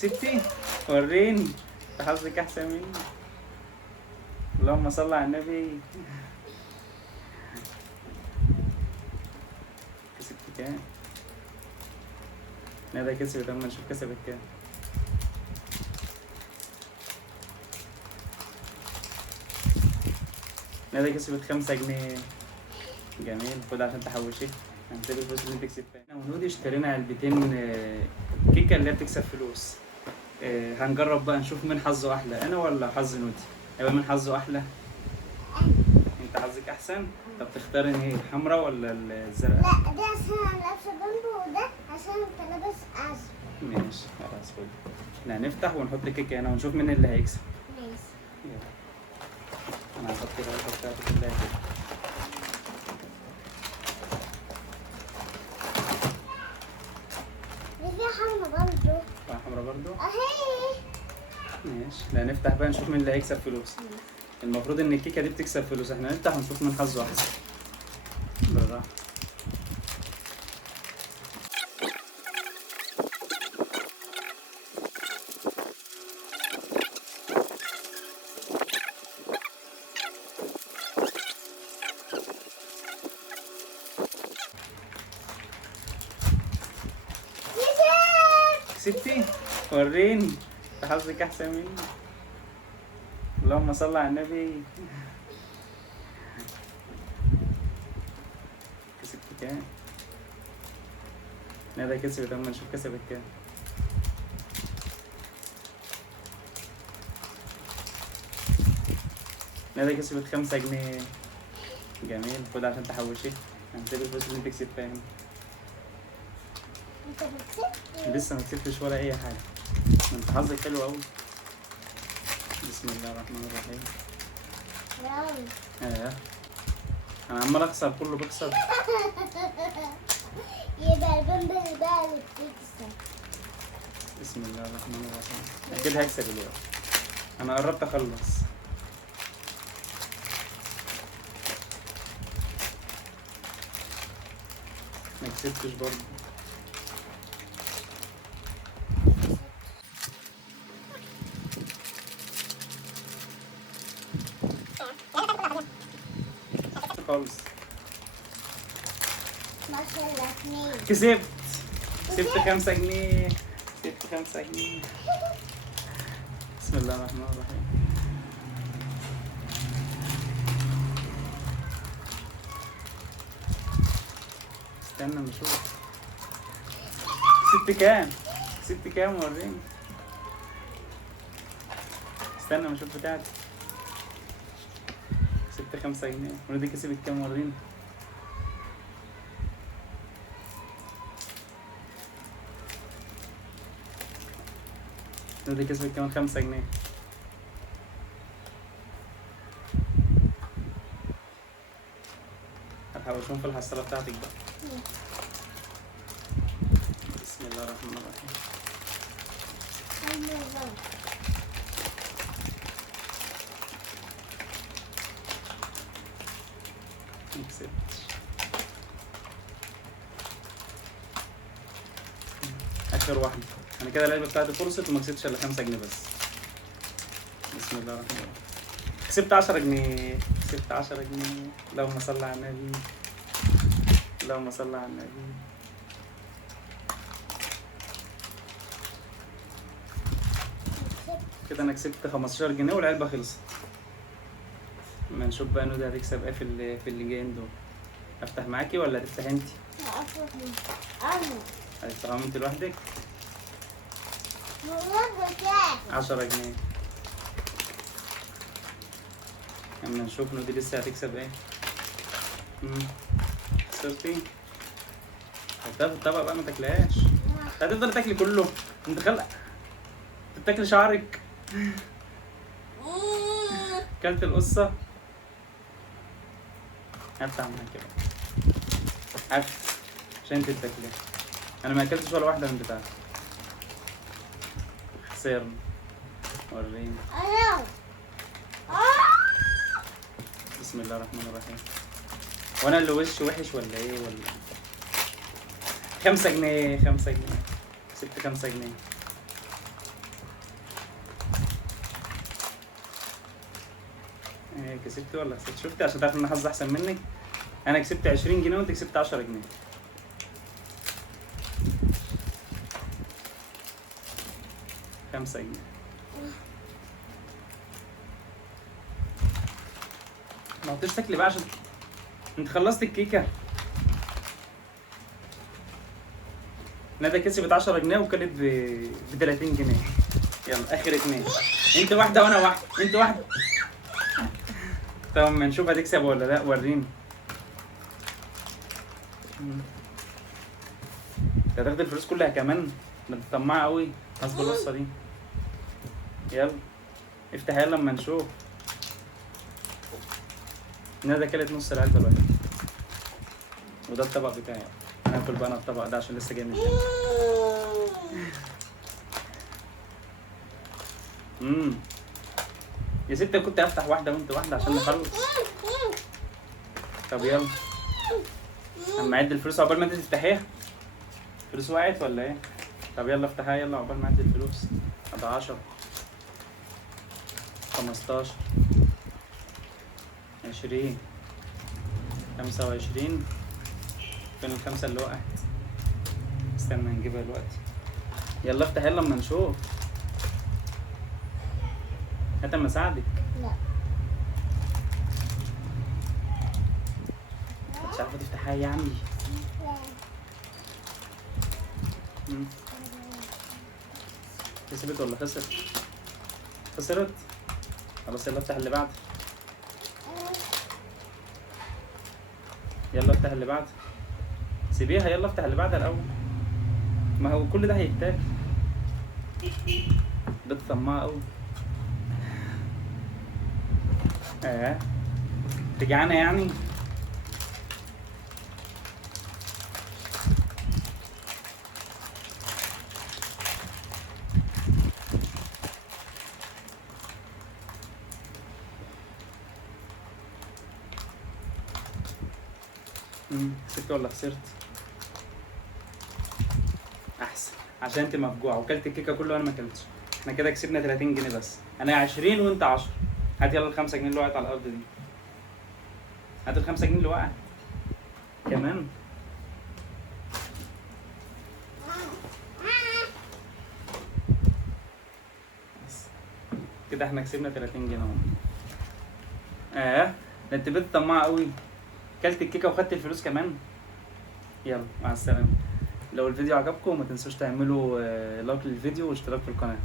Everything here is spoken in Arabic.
كسبتي؟ وريني. انت حظك احسن مني. اللهم صل على النبي. كسبت كام؟ ندى كسبت، اما نشوف كسبت كام. ندى كسبت 5 جنيه. جميل، خد عشان تحوشي. هنسيب الفلوس اللي انت كسبتها. انا ونودي اشترينا علبتين كيكه اللي هي بتكسب فلوس. هنجرب بقى نشوف مين حظه احلى، انا ولا حظ نودي. يبقى مين حظه احلى؟ انت حظك احسن. طب تختار ان ايه، الحمراء ولا الزرقاء؟ لا ده عشان انا لابسه بامبو وده عشان انت لابس ازرق. ماشي خلاص خد. احنا هنفتح ونحط كيكه هنا ونشوف مين اللي هيكسب. ماشي. يلا. انا هحط الورقه بتاعتي كلها كده. دي فيها حمرا برضه. حمراء برضو. اهي. ماشي، لا نفتح بقى نشوف مين اللي هيكسب فلوس. المفروض ان الكيكه دي بتكسب فلوس، احنا نفتح ونشوف مين حظه احسن. بالراحه. كسبتي؟ وريني. انت حظك احسن مني. اللهم صل على النبي. كسبت كام؟ ندى كسبت، اما نشوف كسبت كام. ندى كسبت 5 جنيه. جميل، خد عشان تحوشي. هنسيب الفلوس اللي انت كسبتها هنا. انت كسبت؟ لسه ما كسبتش ولا اي حاجه. ما انت حظك حلو قوي. بسم الله الرحمن الرحيم. يلا. انا عمال اخسر، كله بيخسر. يبقى البامبو بقى اللي بتكسب. بسم الله الرحمن الرحيم. اكيد هكسب اليوم. انا قربت اخلص. ما كسبتش برضه. خالص. ما شاء الله 2. كسبت 5 جنيه. كسبت 5 جنيه. بسم الله الرحمن الرحيم. استنى نشوف. كسبت كام وريني. استنى نشوف بتاعتي. كسبت 5 جنيه. ولدي كسبت كام وريني. ولدي كسبت كمان 5 جنيه. هحوشهم في الحصالة بتاعتك بقى. بسم الله الرحمن الرحيم. ما كسبتش. آخر واحدة. أنا كده اللعبة بتاعتي خلصت وما كسبتش إلا 5 جنيه بس. بسم الله الرحمن الرحيم. كسبت 10 جنيه. كسبت 10 جنيه. اللهم صل على النبي. اللهم صل على النبي. كده أنا كسبت 15 جنيه والعلبة خلصت. اما نشوف بقى نودي هتكسب ايه في اللي جايين دول. افتح معاكي ولا هتفتحي انتي؟ انا هتفتحهم انت لوحدك؟ والله بتاعي 10 جنيه. اما نشوف نودي لسه هتكسب ايه. خسرتي؟ حطها في الطبق بقى، ما تاكلهاش. هتفضل تاكلي كله. انت خلق تاكلي شعرك. كلت القصة. هفتح معاكي بقى. عشان انت تاكلي. انا ما اكلتش ولا واحدة من بتاعتي. خسرنا. وريني. انا بسم الله الرحمن الرحيم. وانا اللي وشي وحش ولا ايه ولا؟ 5 جنيه. 5 جنيه. كسبت 5 جنيه. ايه كسبت ولا خسرت؟ شفتي عشان تعرف ان حظي احسن منك. انا كسبت 20 جنيه وانت كسبت 10 جنيه. خمسة جنيه. ما قلتش تاكلي بقى عشان انت خلصت الكيكه. ندى كسبت 10 جنيه وكانت ب 30 جنيه. يلا اخر اتنين. انت واحده وانا واحده. انت واحده. طب ما نشوف هتكسب ولا لا. وريني. انت هتاخد الفلوس كلها كمان؟ ده انت طماعه قوي. حسب القصه دي. يلا افتح يلا اما نشوف. ندى كلت نص العلبه دلوقتي. وده الطبق بتاعي. هاكل بقى انا الطبق ده عشان لسه جاي من الجيم. يا ستي كنت هفتح واحده وانت واحده عشان نخلص. طب يلا اما اعد الفلوس عقبال ما انت تفتحيها. الفلوس وقعت ولا ايه؟ طب يلا افتحها يلا عقبال ما اعد الفلوس. ادي 10 15 20 25. فين الخمسة اللي وقعت؟ استنى نجيبها دلوقتي. يلا افتح يلا اما نشوف. هات اما اساعدك. لا. مش عارفة تفتحها يعني. كسبت ولا خسرت؟ خسرت؟ خلاص يلا افتح اللي بعده. يلا افتح اللي بعده. سيبيها يلا افتح اللي بعدها الاول. ما هو كل ده هيتاكل. بنت طماعة قوي. انت جعانة يعني؟ كسبت ولا خسرت؟ احسن عشان انت مفجوعه وكلت الكيكه كله وانا ما اكلتش. احنا كده كسبنا 30 جنيه بس. انا 20 وانت 10. هات يلا ال5 جنيه اللي وقعت على الارض دي. هات ال5 جنيه اللي وقعت كمان. بس. كده احنا كسبنا 30 جنيه اهو. ده انت بنت طماعه قوي. كلت الكيكه وخدت الفلوس كمان. يلا مع السلامه. لو الفيديو عجبكم ما تنسوش تعملوا لايك للفيديو واشتراك في القناه.